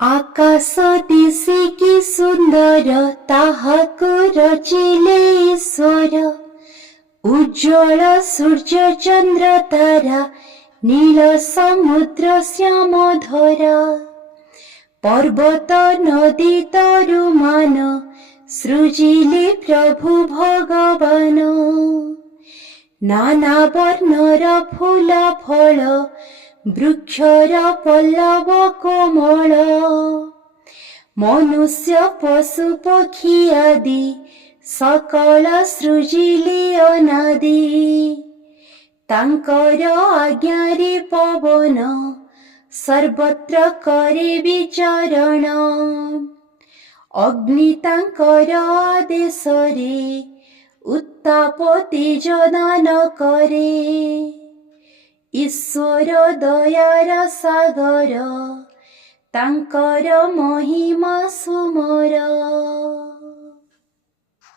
आकाश दिशे कि सुंदर ताहाको रचिले ईश्वर। उज्ज्वल सूर्य चंद्र तारा नील समुद्र श्याम धरा। पर्वत नदी तरुमान सृजिले प्रभु भगवान। नाना वर्णर फूल फल वृक्षर पल्लव कोमल। मनुष्य पशु पक्षी आदि सकल सृजिले अनादि। तांकर आज्ञारे पवन सर्वत्र करे विचरण। अग्नि तांकर आदेशरे उत्ताप तेज दान करे। ईश्वर दयार सागर तांकर महिमा सु